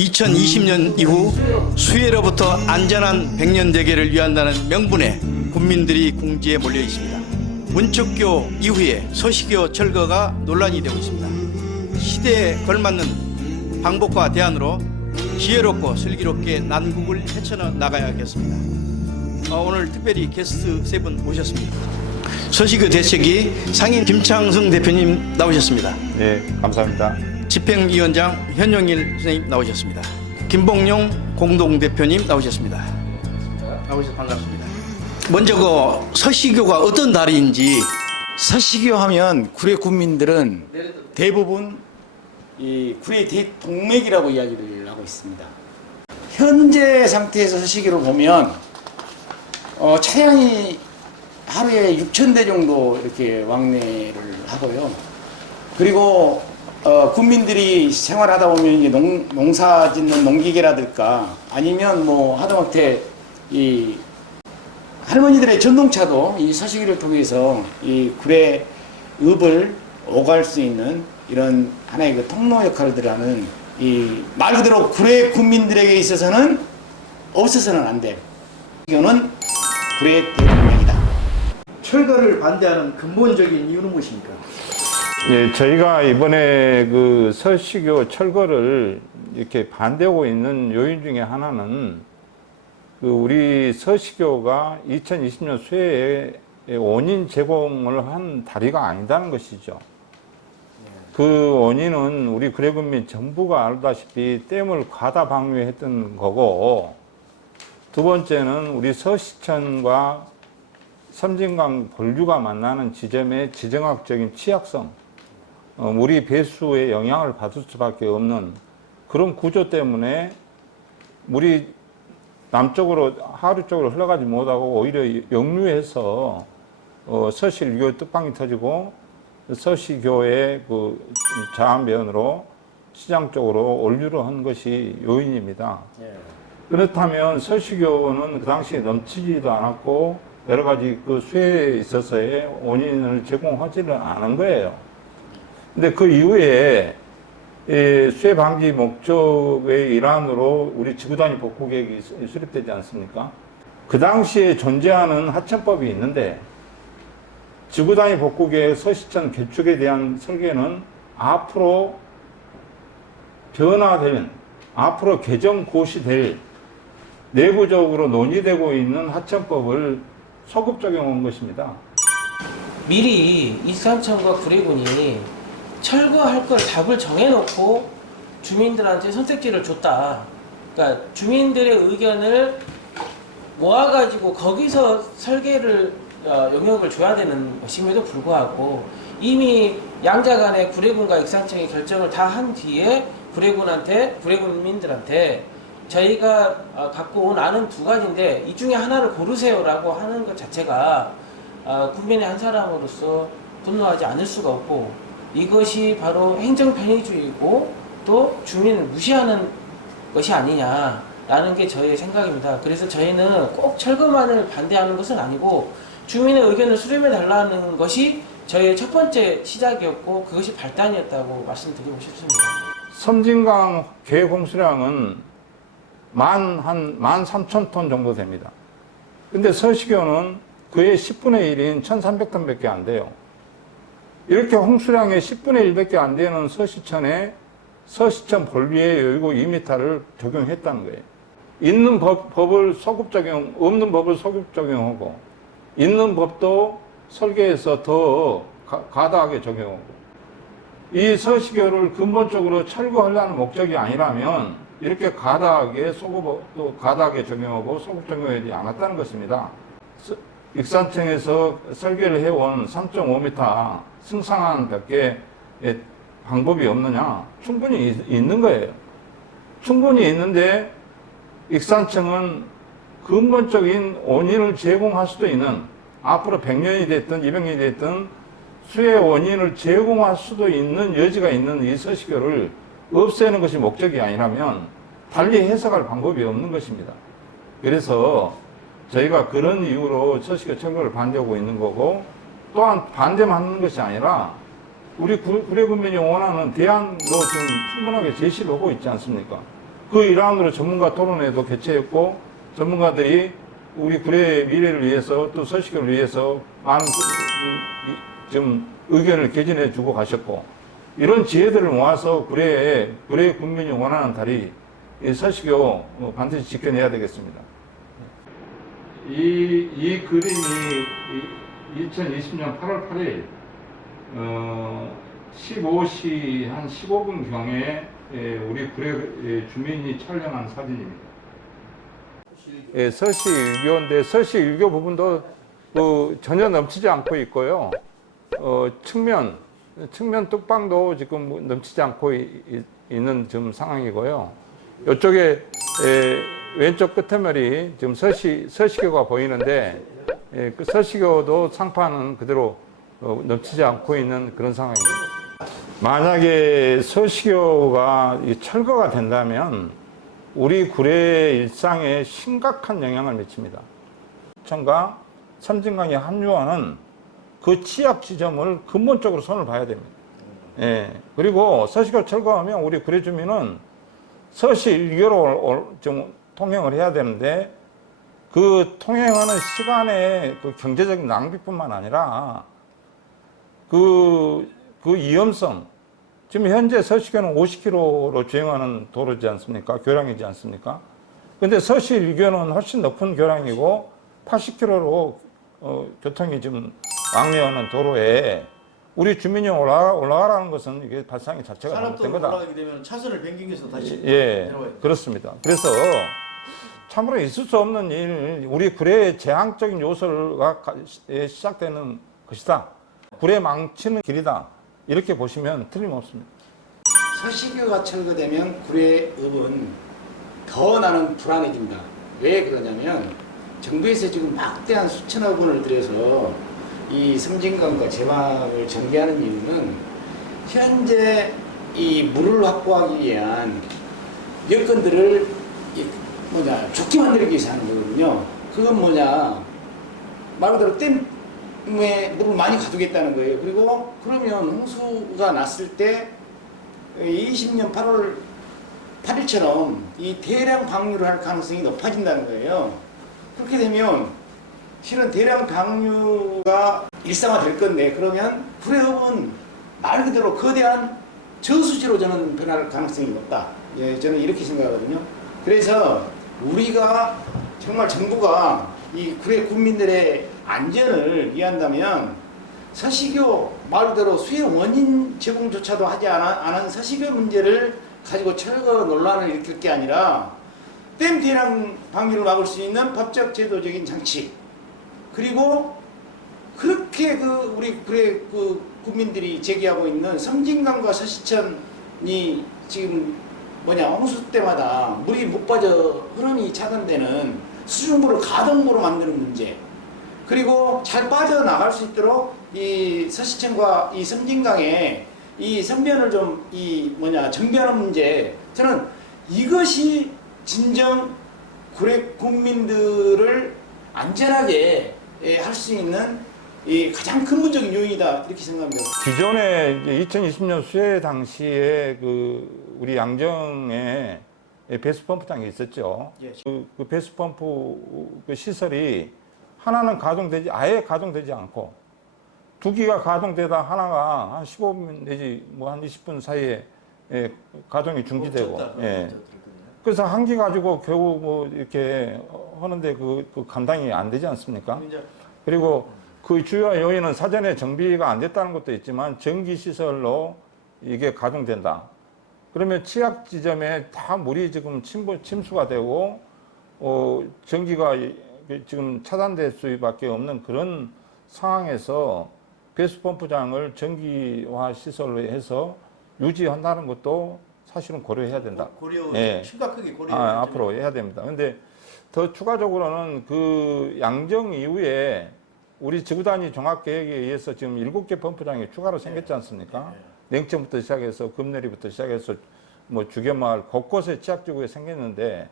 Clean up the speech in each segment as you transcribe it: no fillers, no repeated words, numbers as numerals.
2020년 이후 수해로부터 안전한 백년대계를 위한다는 명분에 국민들이 궁지에 몰려 있습니다. 문척교 이후에 서식교 철거가 논란이 되고 있습니다. 시대에 걸맞는 방법과 대안으로 지혜롭고 슬기롭게 난국을 헤쳐나가야겠습니다. 오늘 특별히 게스트 세 분 모셨습니다. 서식교 대책위 상임 김창승 대표님 나오셨습니다. 네, 감사합니다. 집행위원장 현영일 선생님 나오셨습니다. 김봉용 공동대표님 나오셨습니다. 나오셔서 반갑습니다. 먼저 그 서식교가 어떤 달인지. 서식교 하면 구례 국민들은 대부분 이 구례 대동맥이라고 이야기를 하고 있습니다. 현재 상태에서 서식교를 보면 차량이 하루에 6,000대 정도 이렇게 왕래를 하고요. 그리고 국민들이 생활하다 보면 이제 농사 짓는 농기계라든가 아니면 뭐 하다못해 이 할머니들의 전동차도 이 서식교를 통해서 이 구례 읍을 오갈 수 있는 이런 하나의 그 통로 역할을 하는 이 말 그대로 구례 국민들에게 있어서는 없어서는 안 될 이거는 구례 대동맥이다. 철거를 반대하는 근본적인 이유는 무엇입니까? 예, 저희가 이번에 그 서식교 철거를 이렇게 반대하고 있는 요인 중에 하나는 그 우리 서식교가 2020년 수해에 원인 제공을 한 다리가 아니다는 것이죠. 그 원인은 우리 구례군민 전부가 알다시피 댐을 과다 방류했던 거고, 두 번째는 우리 서시천과 섬진강 본류가 만나는 지점의 지정학적인 취약성, 우리 배수에 영향을 받을 수밖에 없는 그런 구조 때문에 물이 남쪽으로 하류 쪽으로 흘러가지 못하고 오히려 역류해서 서실교 뚝방이 터지고 서시교의 그 자한배연으로 시장 쪽으로 올류를 한 것이 요인입니다. 그렇다면 서시교는 그 당시에 넘치지도 않았고 여러 가지 그 수해에 있어서의 원인을 제공하지는 않은 거예요. 근데 그 이후에 수해 방지 목적의 일환으로 우리 지구단위 복구 계획이 수립되지 않습니까? 그 당시에 존재하는 하천법이 있는데 지구단위 복구 계획 서시천 개축에 대한 설계는 앞으로 변화되는, 앞으로 개정 고시될 내부적으로 논의되고 있는 하천법을 소급 적용한 것입니다. 미리 익산천과 구례군이 철거할 걸 답을 정해놓고 주민들한테 선택지를 줬다. 그러니까 주민들의 의견을 모아가지고 거기서 설계를 영역을 줘야 되는 것임에도 불구하고 이미 양자간에 구례군과 익산청이 결정을 다 한 뒤에 구례군민들한테 저희가 갖고 온 안은 두 가지인데 이 중에 하나를 고르세요라고 하는 것 자체가 국민의 한 사람으로서 분노하지 않을 수가 없고, 이것이 바로 행정편의주의고 또 주민을 무시하는 것이 아니냐라는 게 저희의 생각입니다. 그래서 저희는 꼭 철거만을 반대하는 것은 아니고 주민의 의견을 수렴해 달라는 것이 저희의 첫 번째 시작이었고 그것이 발단이었다고 말씀드리고 싶습니다. 섬진강 계획 홍수량은 13,000톤 정도 됩니다. 근데 서식교는 그의 10분의 1인 1,300톤 밖에 안 돼요. 이렇게 홍수량의 10분의 1밖에 안 되는 서시천에 서시천 본류의 여유고 2m를 적용했다는 거예요. 있는 법을 소급 적용, 없는 법을 소급 적용하고, 있는 법도 설계해서 더 과다하게 적용하고, 이 서식교를 근본적으로 철거하려는 목적이 아니라면 이렇게 과다하게 또 과다하게 적용하고 소급 적용하지 않았다는 것입니다. 익산청에서 설계를 해온 3.5m 승상안밖에 방법이 없느냐? 충분히 있는 거예요. 충분히 있는데 익산청은 근본적인 원인을 제공할 수도 있는, 앞으로 100년이 됐든 200년이 됐든 수해 원인을 제공할 수도 있는 여지가 있는 이 서식교를 없애는 것이 목적이 아니라면 달리 해석할 방법이 없는 것입니다. 그래서 저희가 그런 이유로 서식교 철거를 반대하고 있는 거고, 또한 반대만 하는 것이 아니라 우리 구례군민이 원하는 대안도 지금 충분하게 제시를 하고 있지 않습니까? 그 일환으로 전문가 토론회도 개최했고 전문가들이 우리 구례의 미래를 위해서 또 서식을 위해서 많은 좀 의견을 개진해 주고 가셨고 이런 지혜들을 모아서 구례 국민이 원하는 다리 이 서식교 반드시 지켜내야 되겠습니다. 이 그림이 2020년 8월 8일 15시 한 15분경에 우리 구례 주민이 촬영한 사진입니다. 서시일교인데 서시일교 부분도 전혀 넘치지 않고 있고요. 측면 뚝방도 지금 넘치지 않고 있는 지금 상황이고요. 이쪽에 왼쪽 끝에머리 지금 서시교가 보이는데 그 서시교도 상판은 그대로 넘치지 않고 있는 그런 상황입니다. 만약에 서시교가 철거가 된다면 우리 구례 일상에 심각한 영향을 미칩니다. 청과 섬진강에 합류하는 그 취약 지점을 근본적으로 손을 봐야 됩니다. 예. 그리고 서시교 철거하면 우리 구례 주민은 서시 1교로 좀 통행을 해야 되는데 그 통행하는 시간의 그 경제적인 낭비뿐만 아니라 그 위험성, 지금 현재 서시교는 50km로 주행하는 도로지 않습니까? 교량이지 않습니까? 근데 서시 1교는 훨씬 높은 교량이고 80km로 교통이 지금 왕래하는 도로에 우리 주민이 올라가라는 것은 이게 발상의 자체가 잘못된 거다. 올라가게 되면 차선을 변경해서 다시 내려와야 그렇습니다. 그래서 참으로 있을 수 없는 일, 우리 구례의 재앙적인 요소가 시작되는 것이다. 구례 망치는 길이다. 이렇게 보시면 틀림없습니다. 서시교가 철거되면 구례읍은 더 나는 불안해진다. 왜 그러냐면 정부에서 지금 막대한 수천억 원을 들여서 이 섬진강과 제방을 전개하는 이유는 현재 이 물을 확보하기 위한 여건들을 좋게 만들기 위해서 하는 거거든요. 그건 말 그대로 댐에 물을 많이 가두겠다는 거예요. 그리고 그러면 홍수가 났을 때 20년 8월 8일처럼 이 대량 방류를 할 가능성이 높아진다는 거예요. 그렇게 되면 실은 대량 방류가 일상화될 건데 그러면 구례읍은 말 그대로 거대한 저수지로 저는 변할 가능성이 높다. 저는 이렇게 생각하거든요. 그래서 우리가 정말 정부가 이 구례 국민들의 안전을 위한다면 서시교 말 그대로 수요 원인 제공조차도 하지 않은 서시교 문제를 가지고 철거 논란을 일으킬 게 아니라 댐 대량 방류를 막을 수 있는 법적 제도적인 장치 그리고 그렇게 우리 구례 국민들이 제기하고 있는 섬진강과 서시천이 지금 홍수 때마다 물이 못 빠져 흐름이 차단되는 수중보를 가동보로 만드는 문제 그리고 잘 빠져나갈 수 있도록 이 서시천과 이 섬진강에 이 선변을 정비하는 문제 저는 이것이 진정 구례 국민들을 안전하게 할 수 있는 이 가장 근본적인 요인이다 이렇게 생각합니다. 기존에 2020년 수해 당시에 우리 양정에 배수펌프장이 있었죠. 예. 그 배수펌프 시설이 하나는 아예 가동되지 않고 두 기가 가동되다 하나가 한 15분 내지 한 20분 사이에 가동이 중지되고. 그래서 한 기 가지고 겨우 이렇게 하는데 그 감당이 안 되지 않습니까? 그리고 그 주요 요인은 사전에 정비가 안 됐다는 것도 있지만 전기시설로 이게 가동된다. 그러면 취약 지점에 다 물이 지금 침수가 되고, 전기가 지금 차단될 수밖에 없는 그런 상황에서 배수펌프장을 전기화 시설로 해서 유지한다는 것도 사실은 고려해야 된다. 심각하게 고려해야 앞으로 해야 됩니다. 근데 더 추가적으로는 그 양정 이후에 우리 지구단위 종합계획에 의해서 지금 7개 펌프장이 추가로 생겼지 않습니까? 냉천부터 시작해서 금내리부터 시작해서 주변마을 곳곳에 취약지구에 생겼는데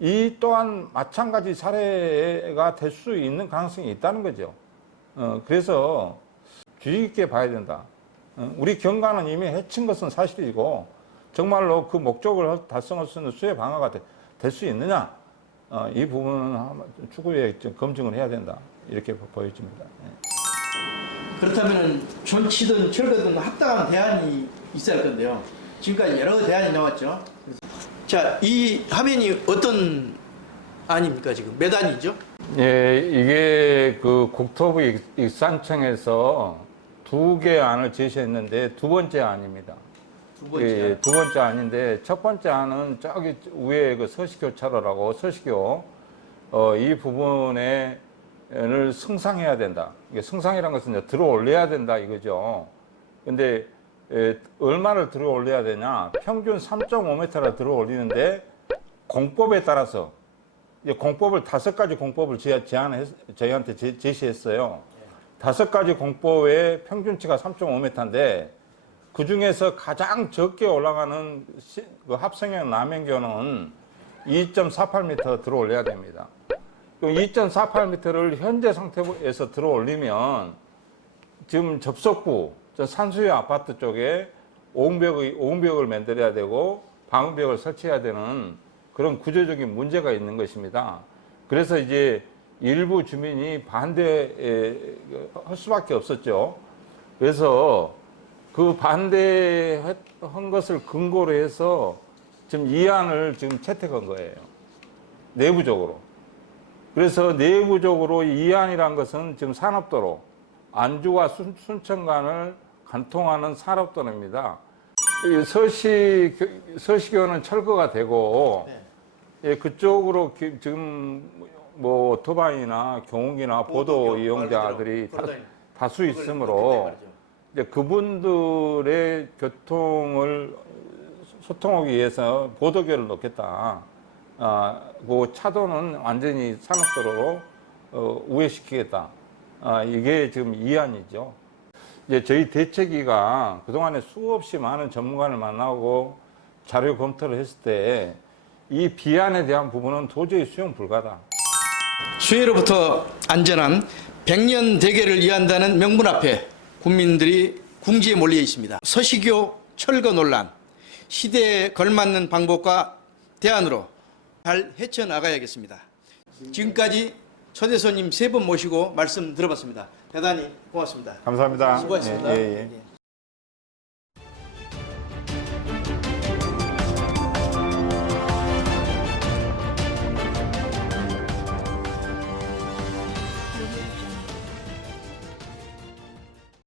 이 또한 마찬가지 사례가 될 수 있는 가능성이 있다는 거죠. 그래서 주의 깊게 봐야 된다. 우리 경관은 이미 해친 것은 사실이고 정말로 그 목적을 달성할 수 있는 수해 방어가 될 수 있느냐? 이 부분은 추후에 좀 검증을 해야 된다. 이렇게 보여집니다. 그렇다면 존치든 철거든 합당한 대안이 있어야 할 건데요. 지금까지 여러 대안이 나왔죠. 자, 이 화면이 어떤 안입니까 지금? 몇 안이죠? 예, 이게 그 국토부 익산청에서 2개 안을 제시했는데 두 번째 안입니다. 두 번째. 예, 두 번째 안인데 첫 번째 안은 저기 위에 그 서식교 차로라고 서식교 이 부분을 승상해야 된다. 이게 승상이라는 것은 이제 들어 올려야 된다 이거죠. 근데 얼마를 들어 올려야 되냐? 평균 3.5m를 들어 올리는데 공법에 따라서 공법을 5가지 공법을 저희한테 제시했어요. 5가지 공법의 평균치가 3.5m인데 그 중에서 가장 적게 올라가는 그 합성형 남행교는 2.48m 들어 올려야 됩니다. 2.48m를 현재 상태에서 들어 올리면 지금 접속부, 산수유 아파트 쪽에 오음벽을 만들어야 되고 방음벽을 설치해야 되는 그런 구조적인 문제가 있는 것입니다. 그래서 이제 일부 주민이 반대할 수밖에 없었죠. 그래서 그 반대한 것을 근거로 해서 지금 이 안을 지금 채택한 거예요. 내부적으로. 그래서 내부적으로 이 안이란 것은 지금 산업도로, 안주와 순천 간을 관통하는 산업도로입니다. 서시교는 철거가 되고, 네. 예, 그쪽으로 지금 뭐 오토바이나 경운기나 보도 이용자들이 다수 있으므로 이제 그분들의 교통을 소통하기 위해서 보도교를 놓겠다. 그 차도는 완전히 산업도로로 우회시키겠다. 이게 지금 이안이죠. 이제 저희 대책위가 그동안에 수없이 많은 전문가를 만나고 자료 검토를 했을 때 이 비안에 대한 부분은 도저히 수용 불가다. 수해로부터 안전한 100년 대계를 이어한다는 명분 앞에 국민들이 궁지에 몰려 있습니다. 서시교 철거 논란, 시대에 걸맞는 방법과 대안으로 잘 헤쳐나가야겠습니다. 지금까지 초대 손님 3분 모시고 말씀 들어봤습니다. 대단히 고맙습니다. 감사합니다. 수고하셨습니다. 예, 예. 예.